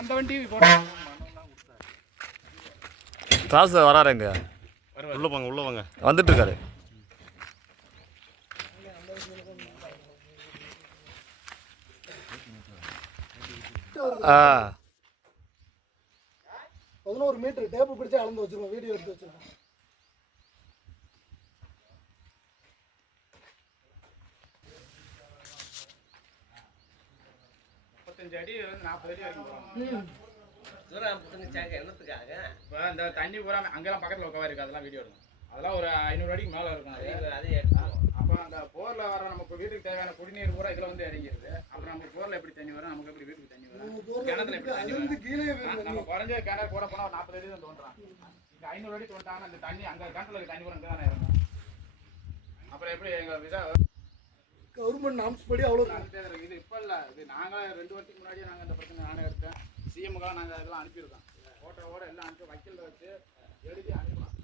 அந்த வண்டி ராசு வராருங்க. உள்ள வாங்க வந்துட்டு இருக்காரு. ஆ 11 மீட்டர் டேப்பு பிடிச்சி அளந்து வச்சிருக்கோம். வீடியோ எடுத்து வச்சிருக்கோம். அடி 40 அடி வரைக்கும் போகலாம். இப்போ இந்த தண்ணி பூரா அங்கெல்லாம் பக்கத்தில் உட்கார இருக்கு. அதெல்லாம் வீடியோ எடுக்கும். அதெல்லாம் ஒரு 500 அடிக்கு மேலே இருக்கும். அப்போ அந்த போரில் வர நமக்கு வீட்டுக்கு தேவையான குடிநீர் பூரா இதில் வந்து இறங்கிடுது. அப்புறம் நமக்கு போரில் எப்படி தண்ணி வரும், நமக்கு எப்படி வீட்டுக்கு தண்ணி வரும், கிணத்துல எப்படி தண்ணி வரும். நம்ம குறைஞ்ச கிணறு கூட போனால் ஒரு 40 அடி தான் தோன்றான். இங்கே 500 அடி தோன்றாங்கன்னா அந்த தண்ணி அங்கே கிணத்துல இருக்க தண்ணி பூரா இங்கே தானே இருக்கும். அப்புறம் எப்படி எங்கள் இதாக கவர்மெண்ட் நாம்ஸ் படி அவ்வளோ இது இப்போ இல்லை. இது நாங்கள் 2 வருஷத்துக்கு முன்னாடியே நாங்கள் இந்த பிரச்சனை நானே எடுத்தேன். சிஎம்முக்காக நாங்கள் இதெல்லாம் அனுப்பியிருக்கோம். ஃபோட்டோவோட எல்லாம் அனுப்பி வக்கீல் வச்சு எழுதி அனுப்பலாம்.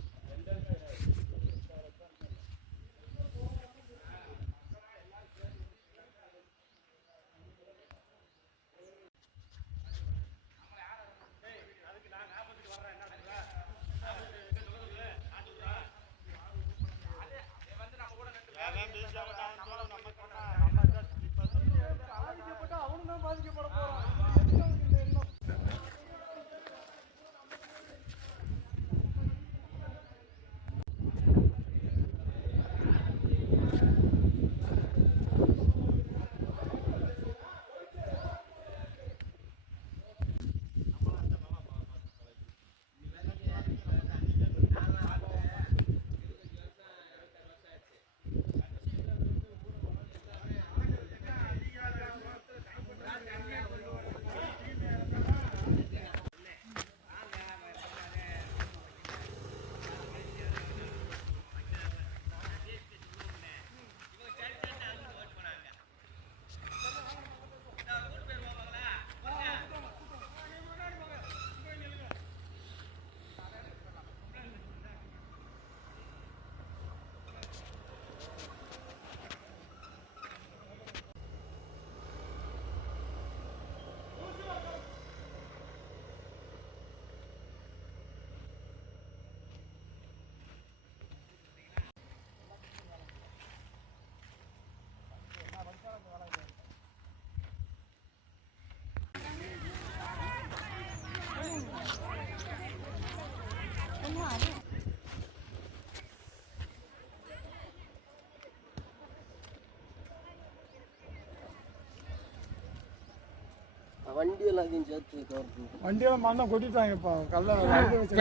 வண்டியெல்லாம் மண்ணை கொட்டிட்டாங்க. இப்போ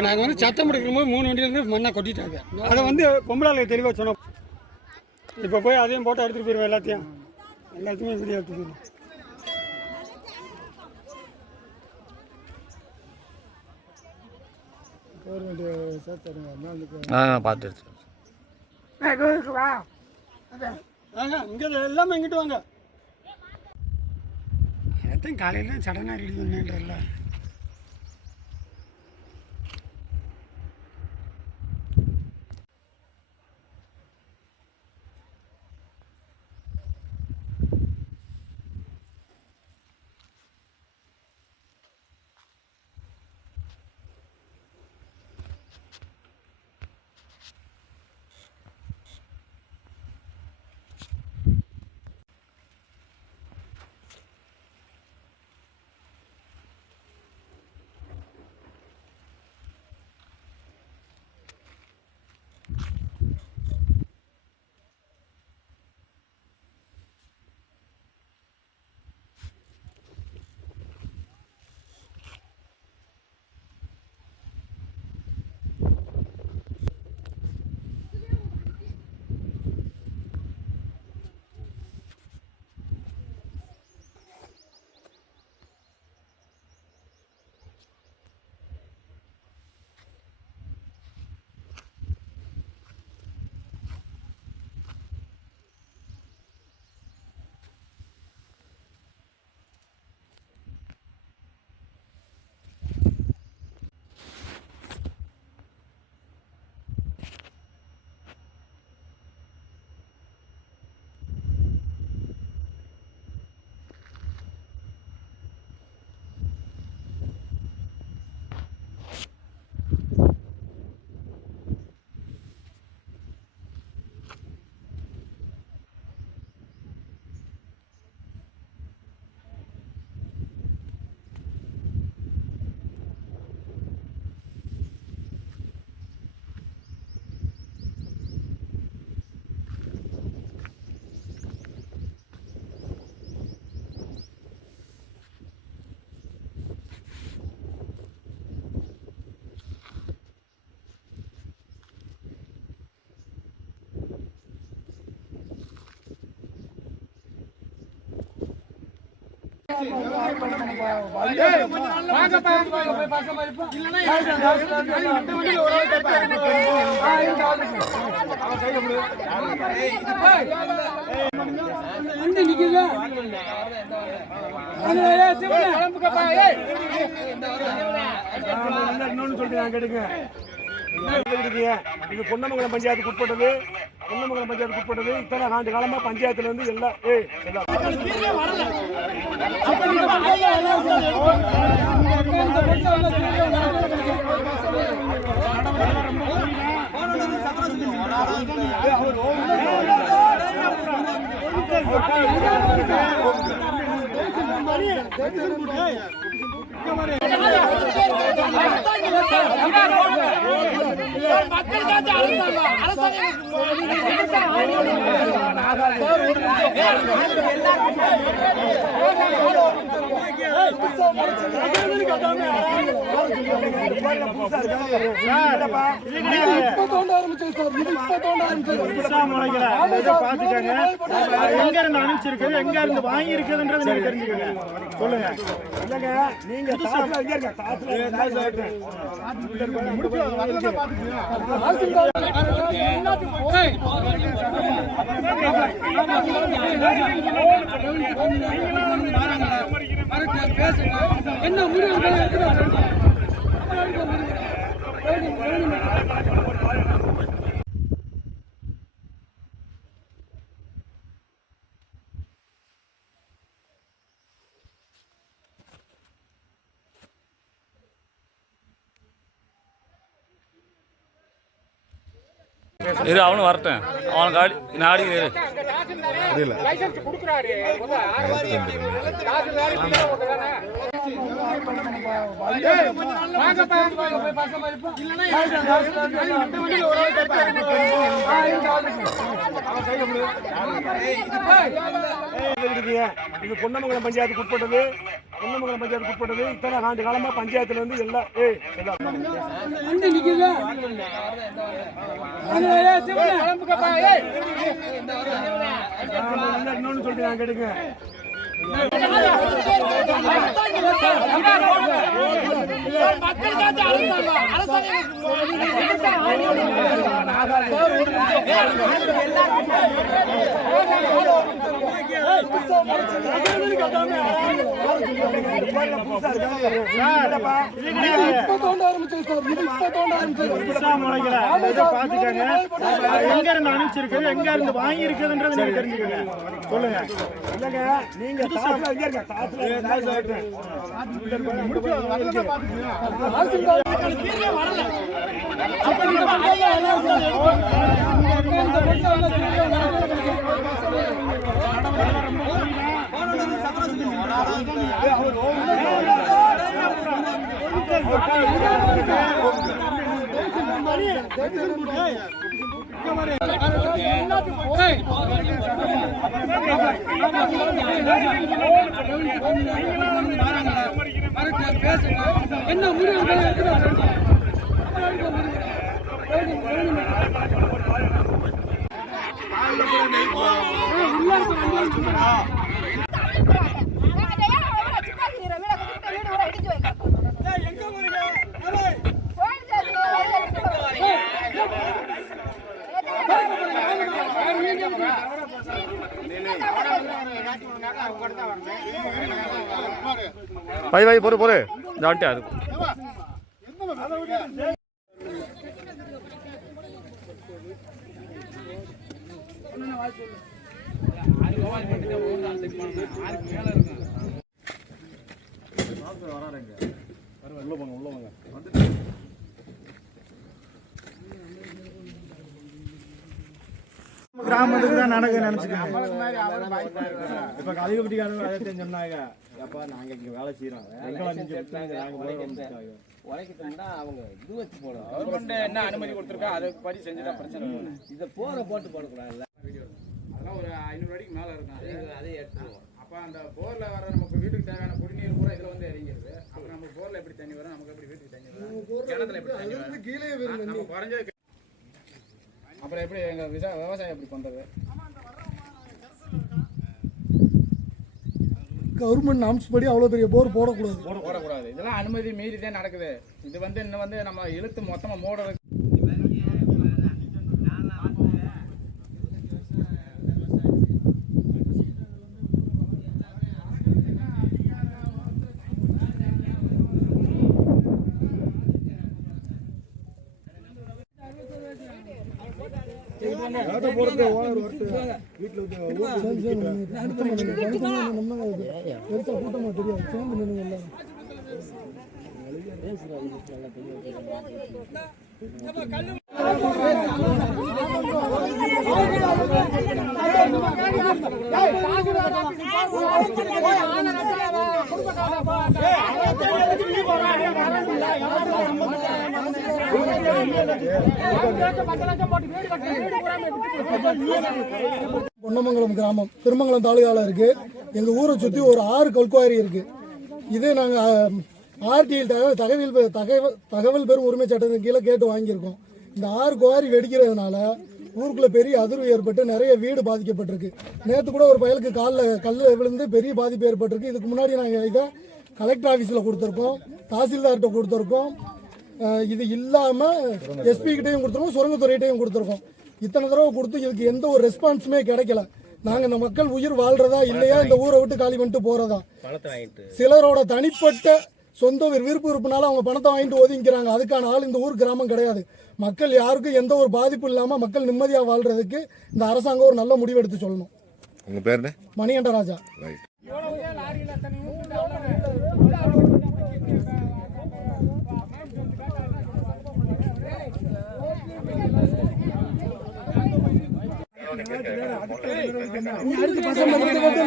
நாங்கள் வந்து சத்தம் எடுக்கும்போது 3 வண்டியிலேருந்து மண்ணை கொட்டிட்டாங்க. அதை வந்து பொம்பளாளுக்கு தெளிவாக சொன்னோம். இப்போ போய் அதையும் போட்டு எடுத்துகிட்டு போயிடுவோம். எல்லாத்தையுமே வீடியோ எடுத்து போயிடுவோம். பார்த்து இங்கே எல்லாமே இங்கிட்டு வாங்க. அதைத்தான் காலையில் சடனாக ரெடி பண்ணுன்றல. இன்னொன்னு சொல்லிட்டு நான் கேட்டுங்க. இது பொன்னமங்கலம் பஞ்சாயத்துக்கு உட்பட்டது. பொன்னமங்கலம் பஞ்சாயத்துக்கு உட்பட்டது. இத்தனை ஆண்டு காலமா பஞ்சாயத்துல இருந்து எல்லாம் எங்க இருந்து அனுப்பிச்சிருக்கு, எங்க இருந்து வாங்கி இருக்குதுன்றது நீங்க தெரிஞ்சுக்கங்க. சொல்லுங்க. இல்லங்க, நீங்க என்ன முடிவு இரு, அவனும் வரட்டும். அவனுக்கு ஆடி நான் ஆடி இரு. லைசென்ஸ் கொடுக்குறாரு. இது பொன்னமங்கலம் பஞ்சாயத்துக்கு உட்பட்டது. பொன்னமங்கலம் பஞ்சாயத்துக்கு உட்பட்டது. இத்தனை ஆண்டு காலமா பஞ்சாயத்துல இருந்து எல்லாம் இன்னொன்னு சொல்லிட்டு நான் கேட்டுங்க. எங்க இருந்து அனுப்பிச்சிருக்கு, எங்க இருந்து வாங்கி இருக்குதுன்றது நீங்க தெரிஞ்சுக்கங்க. சொல்லுங்க. இல்லங்க, நீங்க என்ன முடிவு வை வை பொறு பொறு ஜாட்டியா இருக்கும். கிராமத்துக்கு தான் நடக்க நினைச்சுக்கோங்க. இப்ப அதிகப்படியான அதை சொன்னாங்க. அப்பா நாங்க இங்க வேலை செய்யறோம், அவங்க இது வச்சு போடுவோம். கவர்மெண்ட் என்ன அனுமதி கொடுத்துருக்கா அதுக்கு படி செஞ்சுட்டா பிரச்சனை இல்லை. இதை போட்டு போடக்கூடாதுல்ல. அதெல்லாம் ஒரு 500 அடிக்கு மேல இருக்கும். அதே எடுத்துருவோம். அப்ப அந்த போர்ல வர நமக்கு வீட்டுக்கு தேவையான குடிநீர் பூரா இதுல வந்து இறங்கிடுது. அப்புறம் நம்ம போர்ல எப்படி தண்ணி வரும், நமக்கு எப்படி வீட்டுக்கு தண்ணி வரும், கிணத்துல எப்படி தண்ணி வரும், கீழே நம்ம குறைஞ்சது. அப்புறம் எப்படி எங்க விவசாயம் எப்படி பண்றது? கவர்மெண்ட் நாம்ஸ் படி அவ்வளோ பெரிய போர் போடக்கூடாது. போடக்கூடாது. இதெல்லாம் அனுமதி மீறி தான் நடக்குது. இது வந்து இன்னும் வந்து நம்ம இழுத்து மொத்தமாக மூடுறது. கூட்டமாக தெரியாது சேர்ந்து நின்று பொன்னமங்கலம் கிராமம் திருமங்கலம் தாலுகாவில் இருக்கு. எங்க ஊரை சுற்றி ஒரு 6 கல்குவாரி இருக்கு. இதே நாங்கள் ஆர்டிஎல் தகவல் பெறும் உரிமை சட்டத்தின் கீழே கேட்டு வாங்கியிருக்கோம். இந்த 6 குவாரி வெடிக்கிறதுனால ஊருக்குள்ள பெரிய அதிர்வு ஏற்பட்டு நிறைய வீடு பாதிக்கப்பட்டிருக்கு. நேற்று கூட ஒரு பயலுக்கு காலில் கல் விழுந்து பெரிய பாதிப்பு ஏற்பட்டிருக்கு. இதுக்கு முன்னாடி நாங்கள் இதை கலெக்டர் ஆஃபீஸில் கொடுத்துருக்கோம், தாசில்தார்கிட்ட கொடுத்துருக்கோம். இது இல்லாமல் எஸ்பி கிட்டையும் கொடுத்துருக்கோம், சுரங்கத்துறையிட்டையும் கொடுத்துருக்கோம். இத்தனை தடவை கொடுத்து இதுக்கு எந்த ஒரு ரெஸ்பான்ஸுமே கிடைக்கல. நாங்கள் இந்த மக்கள் உயிர் வாழ்றதா இல்லையா, இந்த ஊரை விட்டு காலி பண்ணிட்டு போறதா, சிலரோட தனிப்பட்ட சொந்த விருப்பு இருப்புனால அவங்க பணத்தை வாங்கிட்டு ஒதுங்கிக்கிறாங்க. அதுக்கான ஆள் இந்த ஊர் கிராமம் கிடையாது. மக்கள் யாருக்கும் எந்த ஒரு பாதிப்பு இல்லாமல் மக்கள் நிம்மதியாக வாழ்றதுக்கு இந்த அரசாங்கம் ஒரு நல்ல முடிவு எடுத்து சொல்லணும். உங்க பேர் என்ன? மணிகண்டராஜா.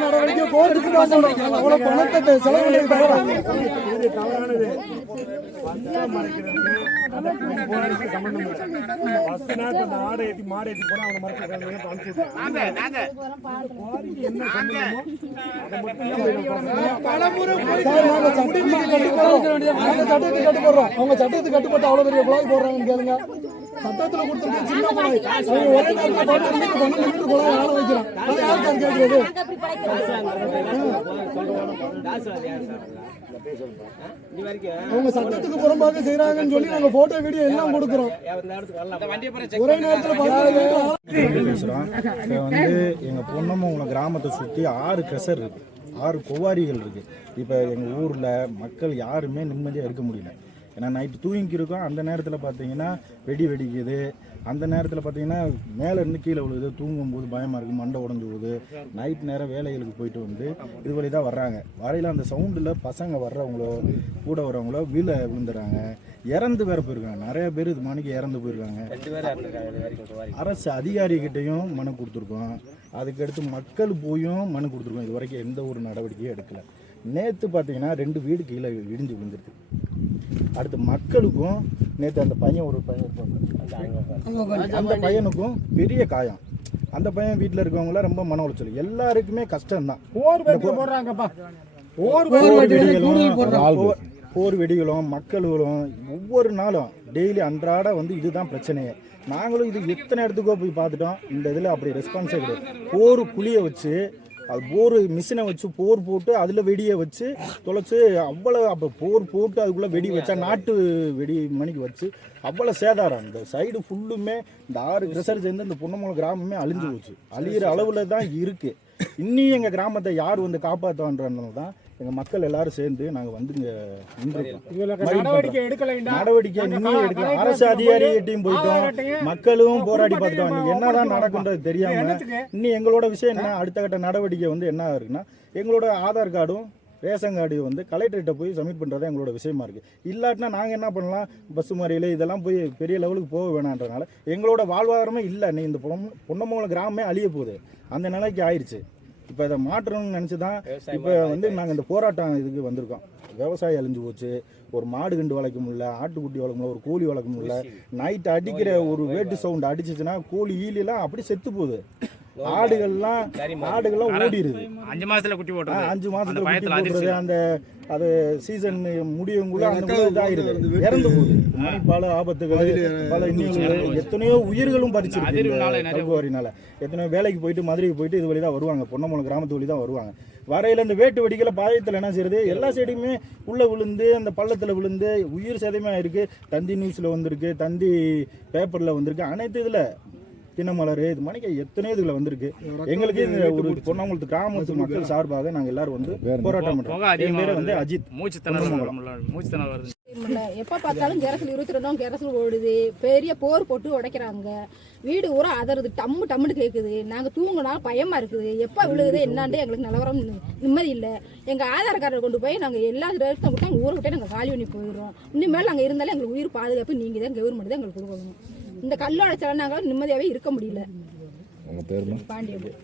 நடவடிக்கை கோர்ட்டுக்கு அவ்வளோ பணத்தை செலவு தவறானது. ஆடை ஏற்றி மாடை ஏற்றி போனால் அவனை மறுத்து சட்டத்துக்கு கட்டுப்படுறோம். அவங்க சட்டத்துக்கு கட்டுப்பட்டு அவ்வளோ பெரிய குழாய் போடுறாங்கன்னு கேளுங்க. சட்டத்தில் கொடுத்துருக்கு சின்ன குழாய், அவங்க ஒரே நேரத்தில் 12 லிட்டர் குழாய் ஆள வைக்கிறான். அது யார் சார் கேட்கறது? அவங்க சட்டத்துக்கு புறம்பாக செய்யறாங்கன்னு சொல்லி நாங்கள் போட்டோ வீடியோ எல்லாம் கொடுக்குறோம். ஒரே நேரத்தில் பேசுகிறோம். இப்போ வந்து எங்கள் பொன்னமங்கலம் கிராமத்தை சுற்றி 6 க்ரெஷர் இருக்குது, 6 குவாரிகள் இருக்குது. இப்போ எங்கள் ஊரில் மக்கள் யாருமே நிம்மதியாக இருக்க முடியல. ஏன்னா நைட்டு தூங்கிருக்கோம், அந்த நேரத்தில் பார்த்தீங்கன்னா வெடிக்குது. அந்த நேரத்தில் பார்த்தீங்கன்னா மேலே இருந்து கீழே விழுது. தூங்கும்போது பயமாக இருக்குது, மண்டை உடஞ்சி விழுது. நைட் நேரம் வேலைகளுக்கு போயிட்டு வந்து இது வழி தான் வர்றாங்க. வரையில் அந்த சவுண்டில் பசங்க வர்றவங்களோ கூட வர்றவங்களோ விழுந்துடுறாங்க. இறந்து வேற போயிருக்காங்க. நிறைய பேர் இது மணிக்கு இறந்து போயிருக்காங்க. அரசு அதிகாரிகிட்டையும் மனு கொடுத்துருக்கோம். அதுக்கடுத்து மக்கள் போயும் மனு கொடுத்துருக்கோம். இது வரைக்கும் எந்த ஒரு நடவடிக்கையும் எடுக்கலை. நேற்று பார்த்தீங்கன்னா 2 வீடு கீழே இடிஞ்சு விழுந்துருக்கு. அடுத்து மக்களுக்கும் நேற்று அந்த பையன் அந்த பையனுக்கும் பெரிய காயம். அந்த பையன் வீட்டில் இருக்கவங்களாம் ரொம்ப மன உளைச்சல். எல்லாருக்குமே கஷ்டம்தான். போர் வெடிகளும் மக்களும் ஒவ்வொரு நாளும் டெய்லி அன்றாட வந்து இதுதான் பிரச்சனையே. நாங்களும் இது எத்தனை இடத்துக்கோ போய் பார்த்துட்டோம். இந்த இதில் அப்படி ரெஸ்பான்ஸே கிடையாது. போர் குழியை வச்சு அது போர் மிஷினை வச்சு போர் போட்டு அதில் வெடியை வச்சு தொலைச்சி அவ்வளோ. அப்போ போர் போட்டு அதுக்குள்ளே வெடி வச்சா நாட்டு வெடி மணிக்கு வச்சு அவ்வளோ சேதாரம். இந்த சைடு ஃபுல்லுமே இந்த 6 க்ரெஷர் சேர்ந்து இந்த பொன்னமங்கலம் கிராமமே அழிஞ்சு போச்சு. அழியிற அளவில் தான் இருக்குது. இன்னும் எங்கள் கிராமத்தை யார் வந்து காப்பாற்றுவான்றதுனால தான் எங்கள் மக்கள் எல்லாரும் சேர்ந்து நாங்கள் வந்து இங்கே நடவடிக்கை இன்னும் எடுக்கல. அரசு அதிகாரிகிட்டையும் போயிட்டோம், மக்களும் போராடி பார்த்துட்டோம். இன்னைக்கு என்னதான் நடக்குன்றது தெரியாம இன்னும் எங்களோட விஷயம் என்ன, அடுத்த கட்ட நடவடிக்கை வந்து என்ன இருக்குன்னா எங்களோட ஆதார் கார்டும் ரேஷன் கார்டு வந்து கலெக்டர்கிட்ட போய் சப்மிட் பண்ணுறது எங்களோட விஷயமா இருக்குது. இல்லாட்டினா நாங்கள் என்ன பண்ணலாம், பஸ் மறியல் இதெல்லாம் போய் பெரிய லெவலுக்கு போக வேணான்றனால எங்களோட வாழ்வாதாரமே இல்லை. நீ இந்த பொன்னமங்கலம் கிராமமே அழிய போகுது, அந்த நிலைக்கு ஆயிடுச்சு. இப்போ இதை மாற்றணும்னு நினச்சி தான் இப்போ வந்து நாங்கள் இந்த போராட்டம் இதுக்கு வந்திருக்கோம். விவசாயம் அழிஞ்சு போச்சு, ஒரு மாடு கண்டு வளர்க்க முடியல, ஆட்டுக்குட்டி வளர்க்க முடியல, ஒரு கோழி வளர்க்க முடியல. நைட் அடிக்கிற ஒரு வேட்டு சவுண்ட் அடிச்சிச்சுன்னா கோழி ஈலிலாம் அப்படி செத்து போகுது. ஆடுகள்லாம் ஓடிடுது. 5 மாசத்துல குட்டி போட்டுருது. 5 மாசத்துல அந்த குட்டி பயத்துல போடுறது, அந்த அது சீசன் முடியங்குள்ள அந்த இதாயிருது, இறந்து போகுது. மணிப்பால ஆபத்துகள், பல இன்னும் எத்தனையோ உயிர்களும் பறிச்சிருக்கு கல்குவாரினால. எத்தனையோ வேலைக்கு போயிட்டு மதுரைக்கு போயிட்டு இது வழி தான் வருவாங்க, பொன்னமலை கிராமத்து வழி தான் வருவாங்க. வரையில இந்த வேட்டு வெடிக்கல பாயத்தில் என்ன செய்யறது, எல்லா சைடுமே உள்ள விழுந்து அந்த பள்ளத்தில் விழுந்து உயிர் சேதமே ஆயிருக்கு. தந்தி நியூஸ்ல வந்திருக்கு, தந்தி பேப்பர்ல வந்திருக்கு, அனைத்து இதுல தினமலர் இது மணிக்கு எத்தனையோ இதுல வந்திருக்கு. எங்களுக்கு இந்த ஒரு பொன்னமலை கிராமத்து மக்கள் சார்பாக நாங்க எல்லாரும் வந்து போராட்டம் பண்றோம். என் பேரு வந்து அஜித். மூச்சு திணறல் வருது. எப்போ பார்த்தாலும் கேரசில் 22 கேரசில் ஓடுது. பெரிய போர் போட்டு உடைக்கிறாங்க. வீடு ஊரா அதறது டம்மு டம்முன்னு கேட்குது. நாங்கள் தூங்கினா பயமாக இருக்குது. எப்போ விழுகுது என்னான்ட்டு எங்களுக்கு நிலவரம் நிம்மதி இல்லை. எங்கள் ஆதார் கார்டை கொண்டு போய் நாங்கள் எல்லா இடத்தையும் விட்டு ஊரை விட்டே நாங்கள் காலி பண்ணி போயிடுறோம். இனிமேல் நாங்கள் இருந்தாலும் எங்களுக்கு உயிர் பாதுகாப்பு நீங்கள் தான் கவர்மெண்ட் தான் எங்களுக்கு கொடுக்கணும். இந்த கல்லோட நாங்கள் நிம்மதியாகவே இருக்க முடியல. உங்கள் பேர் பாண்டியன்.